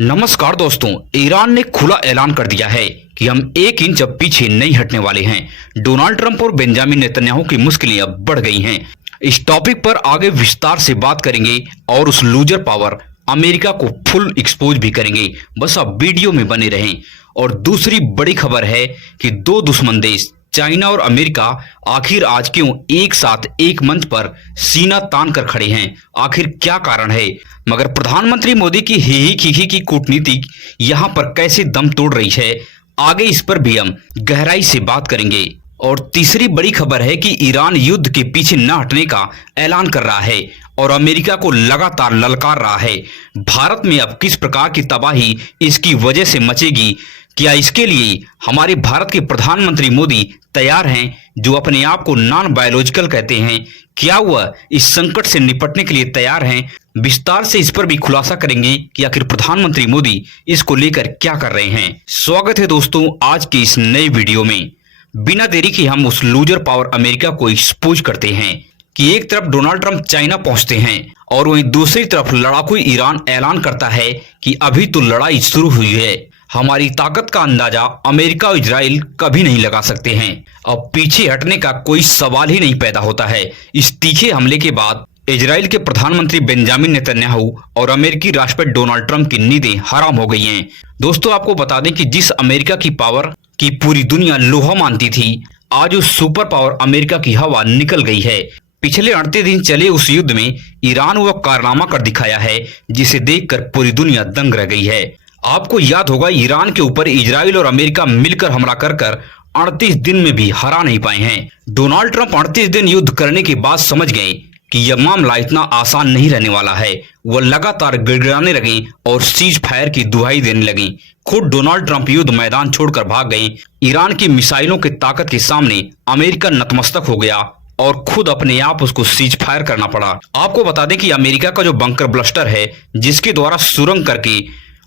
नमस्कार दोस्तों, ईरान ने खुला ऐलान कर दिया है कि हम 1 इंच अब पीछे नहीं हटने वाले हैं। डोनाल्ड ट्रंप और बेंजामिन नेतन्याहू की मुश्किलें अब बढ़ गई हैं। इस टॉपिक पर आगे विस्तार से बात करेंगे और उस लूजर पावर अमेरिका को फुल एक्सपोज भी करेंगे। बस आप वीडियो में बने रहें। और दूसरी बड़ी खबर है कि दो दुश्मन देश चाइना और अमेरिका आखिर आज क्यों एक साथ एक मंच पर सीना तान कर खड़े हैं, आखिर क्या कारण है। मगर प्रधानमंत्री मोदी की ही खीखी की कूटनीति यहां पर कैसे दम तोड़ रही है, आगे इस पर भी हम गहराई से बात करेंगे। और तीसरी बड़ी खबर है कि ईरान युद्ध के पीछे न हटने का ऐलान कर रहा है और अमेरिका को लगातार ललकार रहा है। भारत में अब किस प्रकार की तबाही इसकी वजह से मचेगी, क्या इसके लिए हमारे भारत के प्रधानमंत्री मोदी तैयार हैं, जो अपने आप को नॉन बायोलॉजिकल कहते हैं? क्या वह इस संकट से निपटने के लिए तैयार हैं? विस्तार से इस पर भी खुलासा करेंगे कि आखिर प्रधानमंत्री मोदी इसको लेकर क्या कर रहे हैं। स्वागत है दोस्तों आज की इस नई वीडियो में। बिना देरी के हम उस लूजर पावर अमेरिका को एक्सपोज करते हैं कि एक तरफ डोनाल्ड ट्रंप चाइना पहुंचते हैं और वहीं दूसरी तरफ लड़ाकू ईरान ऐलान करता है कि अभी तो लड़ाई शुरू हुई है, हमारी ताकत का अंदाजा अमेरिका और इजराइल कभी नहीं लगा सकते हैं। अब पीछे हटने का कोई सवाल ही नहीं पैदा होता है। इस तीखे हमले के बाद इजराइल के प्रधानमंत्री बेंजामिन नेतन्याहू और अमेरिकी राष्ट्रपति डोनाल्ड ट्रंप की नींदें हराम हो गई हैं। दोस्तों आपको बता दें कि जिस अमेरिका की पावर की पूरी दुनिया लोहा मानती थी, आज उस सुपर पावर अमेरिका की हवा निकल गई है। पिछले 38 दिन चले उस युद्ध में ईरान वह कारनामा कर दिखाया है जिसे देखकर पूरी दुनिया दंग रह गई है। आपको याद होगा ईरान के ऊपर इजराइल और अमेरिका मिलकर हमला कर 38 दिन में भी हरा नहीं पाए हैं। डोनाल्ड ट्रंप 38 दिन युद्ध करने के बाद समझ गए कि यह मामला इतना आसान नहीं रहने वाला है। वह लगातार गिड़गिड़ाने लगे और सीज फायर की दुहाई देने लगे। खुद डोनाल्ड ट्रंप युद्ध मैदान छोड़कर भाग गए। ईरान की मिसाइलों की ताकत के सामने अमेरिका नतमस्तक हो गया और खुद अपने आप उसको सीज फायर करना पड़ा। आपको बता दें कि अमेरिका का जो बंकर ब्लस्टर है, जिसके द्वारा सुरंग करके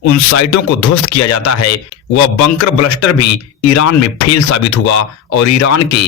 उन साइटों को ध्वस्त किया जाता है, वह बंकर ब्लस्टर भी ईरान में फेल साबित हुआ और ईरान के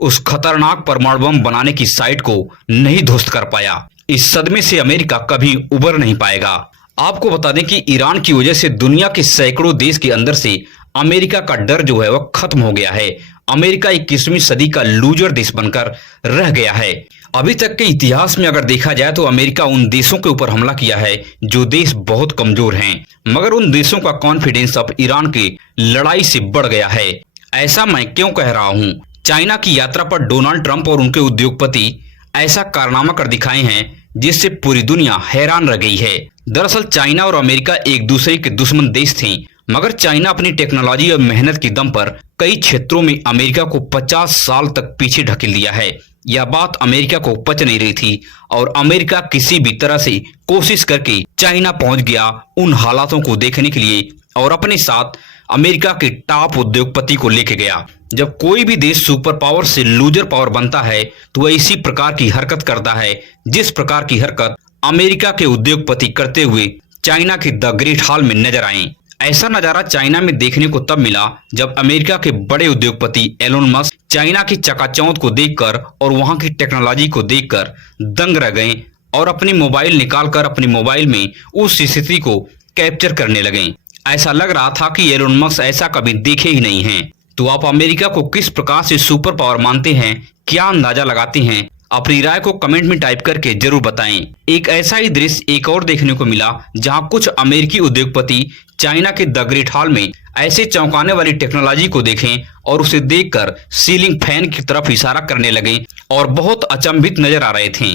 उस खतरनाक परमाणु बम बनाने की साइट को नहीं ध्वस्त कर पाया। इस सदमे से अमेरिका कभी उबर नहीं पाएगा। आपको बता दें कि ईरान की वजह से दुनिया के सैकड़ों देश के अंदर से अमेरिका का डर जो है वह खत्म हो गया है। अमेरिका 21वीं सदी का लूजर देश बनकर रह गया है। अभी तक के इतिहास में अगर देखा जाए तो अमेरिका उन देशों के ऊपर हमला किया है जो देश बहुत कमजोर हैं, मगर उन देशों का कॉन्फिडेंस अब ईरान की लड़ाई से बढ़ गया है। ऐसा मैं क्यों कह रहा हूं? चाइना की यात्रा पर डोनाल्ड ट्रंप और उनके उद्योगपति ऐसा कारनामा कर दिखाए हैं जिससे पूरी दुनिया हैरान रह गई है। दरअसल चाइना और अमेरिका एक दूसरे के दुश्मन देश थे, मगर चाइना अपनी टेक्नोलॉजी और मेहनत के दम पर कई क्षेत्रों में अमेरिका को 50 साल तक पीछे ढकेल दिया है। यह बात अमेरिका को पच नहीं रही थी और अमेरिका किसी भी तरह से कोशिश करके चाइना पहुंच गया उन हालातों को देखने के लिए और अपने साथ अमेरिका के टॉप उद्योगपति को लेके गया। जब कोई भी देश सुपर पावर से लूजर पावर बनता है तो वह इसी प्रकार की हरकत करता है, जिस प्रकार की हरकत अमेरिका के उद्योगपति करते हुए चाइना के द ग्रेट हॉल में नजर आए। ऐसा नजारा चाइना में देखने को तब मिला जब अमेरिका के बड़े उद्योगपति एलोन मस्क चाइना की चकाचौंध को देखकर और वहां की टेक्नोलॉजी को देखकर दंग रह गए और अपनी मोबाइल निकालकर अपने मोबाइल में उस स्थिति को कैप्चर करने लगे। ऐसा लग रहा था कि एलोन मस्क ऐसा कभी देखे ही नहीं हैं। तो आप अमेरिका को किस प्रकार से सुपर पावर मानते हैं, क्या अंदाजा लगाते हैं? अपनी राय को कमेंट में टाइप करके जरूर बताएं। एक ऐसा ही दृश्य एक और देखने को मिला जहां कुछ अमेरिकी उद्योगपति चाइना के द ग्रेट हॉल में ऐसे चौंकाने वाली टेक्नोलॉजी को देखें और उसे देखकर सीलिंग फैन की तरफ इशारा करने लगे और बहुत अचंभित नजर आ रहे थे।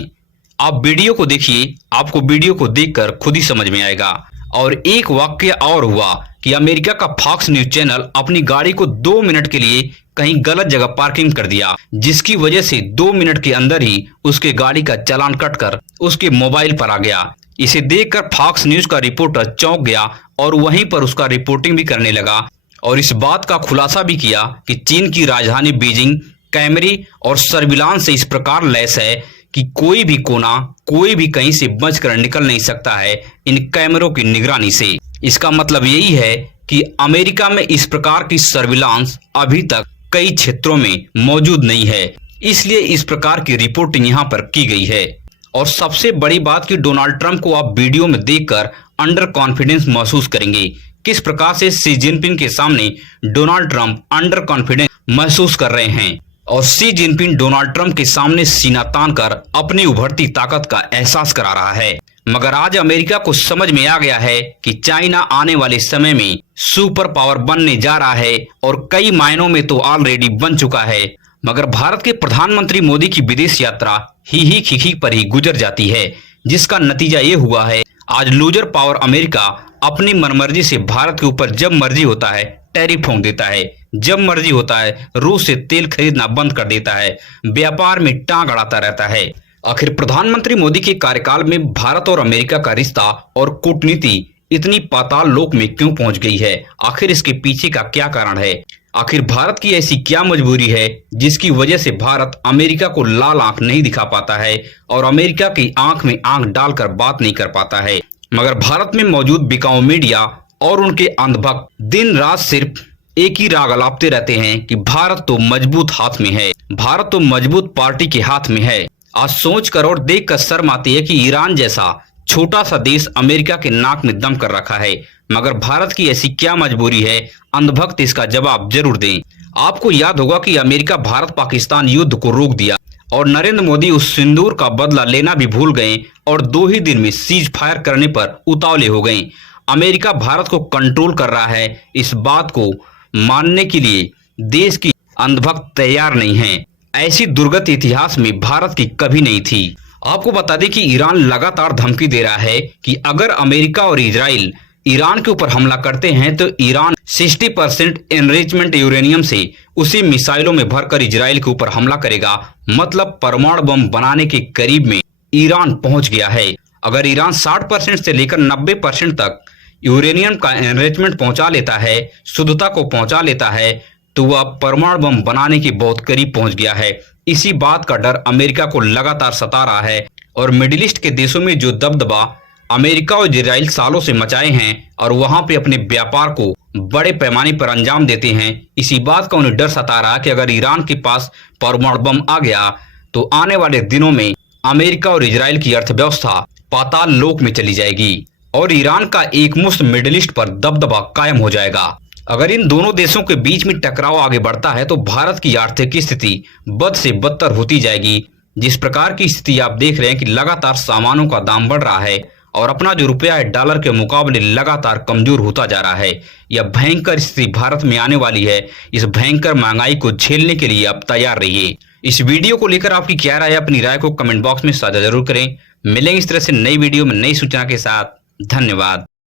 आप वीडियो को देखिए, आपको वीडियो को देखकर खुद ही समझ में आएगा। और एक वाक्य और हुआ कि अमेरिका का फॉक्स न्यूज चैनल अपनी गाड़ी को 2 मिनट के लिए कहीं गलत जगह पार्किंग कर दिया, जिसकी वजह से 2 मिनट के अंदर ही उसके गाड़ी का चालान कटकर उसके मोबाइल पर आ गया। इसे देखकर फॉक्स न्यूज का रिपोर्टर चौंक गया और वहीं पर उसका रिपोर्टिंग भी करने लगा और इस बात का खुलासा भी किया कि चीन की राजधानी बीजिंग कैमरे और सर्विलांस से इस प्रकार लैस है कि कोई भी कोना, कोई भी कहीं से बचकर निकल नहीं सकता है इन कैमरों की निगरानी से। इसका मतलब यही है कि अमेरिका में इस प्रकार की सर्विलांस अभी तक कई क्षेत्रों में मौजूद नहीं है, इसलिए इस प्रकार की रिपोर्टिंग यहाँ पर की गई है। और सबसे बड़ी बात कि डोनाल्ड ट्रंप को आप वीडियो में देखकर अंडर कॉन्फिडेंस महसूस करेंगे। किस प्रकार से शी जिनपिंग के सामने डोनाल्ड ट्रंप अंडर कॉन्फिडेंस महसूस कर रहे हैं और शी जिनपिंग डोनाल्ड ट्रंप के सामने सीना तान कर अपनी उभरती ताकत का एहसास करा रहा है। मगर आज अमेरिका को समझ में आ गया है कि चाइना आने वाले समय में सुपर पावर बनने जा रहा है और कई मायनों में तो ऑलरेडी बन चुका है। मगर भारत के प्रधानमंत्री मोदी की विदेश यात्रा ही खिखी पर ही गुजर जाती है, जिसका नतीजा ये हुआ है आज लूजर पावर अमेरिका अपनी मनमर्जी से भारत के ऊपर जब मर्जी होता है टैरिफ ठोक देता है, जब मर्जी होता है रूस से तेल खरीदना बंद कर देता है, व्यापार में टांग अड़ाता रहता है। आखिर प्रधानमंत्री मोदी के कार्यकाल में भारत और अमेरिका का रिश्ता और कूटनीति इतनी पाताल लोक में क्यों पहुंच गई है? आखिर इसके पीछे का क्या कारण है? आखिर भारत की ऐसी क्या मजबूरी है जिसकी वजह से भारत अमेरिका को लाल आंख नहीं दिखा पाता है और अमेरिका की आंख में आंख डालकर बात नहीं कर पाता है? मगर भारत में मौजूद बिकाऊ मीडिया और उनके अंधभक्त दिन रात सिर्फ एक ही राग अलापते रहते हैं कि भारत तो मजबूत हाथ में है, भारत तो मजबूत पार्टी के हाथ में है। आज सोच कर और देख कर शर्म आती है कि ईरान जैसा छोटा सा देश अमेरिका के नाक में दम कर रखा है। मगर भारत की ऐसी क्या मजबूरी है? अंधभक्त इसका जवाब जरूर दें। आपको याद होगा कि अमेरिका भारत पाकिस्तान युद्ध को रोक दिया और नरेंद्र मोदी उस सिंदूर का बदला लेना भी भूल गए और 2 ही दिन में सीज फायर करने पर उतावले हो गए। अमेरिका भारत को कंट्रोल कर रहा है, इस बात को मानने के लिए देश की अंधभक्त तैयार नहीं है। ऐसी दुर्गत इतिहास में भारत की कभी नहीं थी। आपको बता दें कि ईरान लगातार धमकी दे रहा है कि अगर अमेरिका और इजराइल ईरान के ऊपर हमला करते हैं तो ईरान 60% एनरिचमेंट यूरेनियम से उसी मिसाइलों में भरकर इजराइल के ऊपर हमला करेगा। मतलब परमाणु बम बनाने के करीब में ईरान पहुंच गया है। अगर ईरान 60% से लेकर 90% तक यूरेनियम का एनरिचमेंट पहुंचा लेता है, शुद्धता को पहुंचा लेता है, तो वह परमाणु बम बनाने के बहुत करीब पहुंच गया है। इसी बात का डर अमेरिका को लगातार सता रहा है और मिडिल ईस्ट के देशों में जो दबदबा अमेरिका और इजराइल सालों से मचाए हैं और वहां पे अपने व्यापार को बड़े पैमाने पर अंजाम देते हैं, इसी बात का उन्हें डर सता रहा है कि अगर ईरान के पास परमाणु बम आ गया तो आने वाले दिनों में अमेरिका और इजराइल की अर्थव्यवस्था पाताल लोक में चली जाएगी और ईरान का एकमुश्त मिडिल ईस्ट पर दबदबा कायम हो जाएगा। अगर इन दोनों देशों के बीच में टकराव आगे बढ़ता है तो भारत की आर्थिक स्थिति बद से बदतर होती जाएगी। जिस प्रकार की स्थिति आप देख रहे हैं कि लगातार सामानों का दाम बढ़ रहा है और अपना जो रुपया है डॉलर के मुकाबले लगातार कमजोर होता जा रहा है। यह भयंकर स्थिति भारत में आने वाली है। इस भयंकर महंगाई को झेलने के लिए आप तैयार रहिए। इस वीडियो को लेकर आपकी क्या राय है? अपनी राय को कमेंट बॉक्स में साझा जरूर करें। मिलेंगे इस तरह से नई वीडियो में नई सूचना के साथ। धन्यवाद।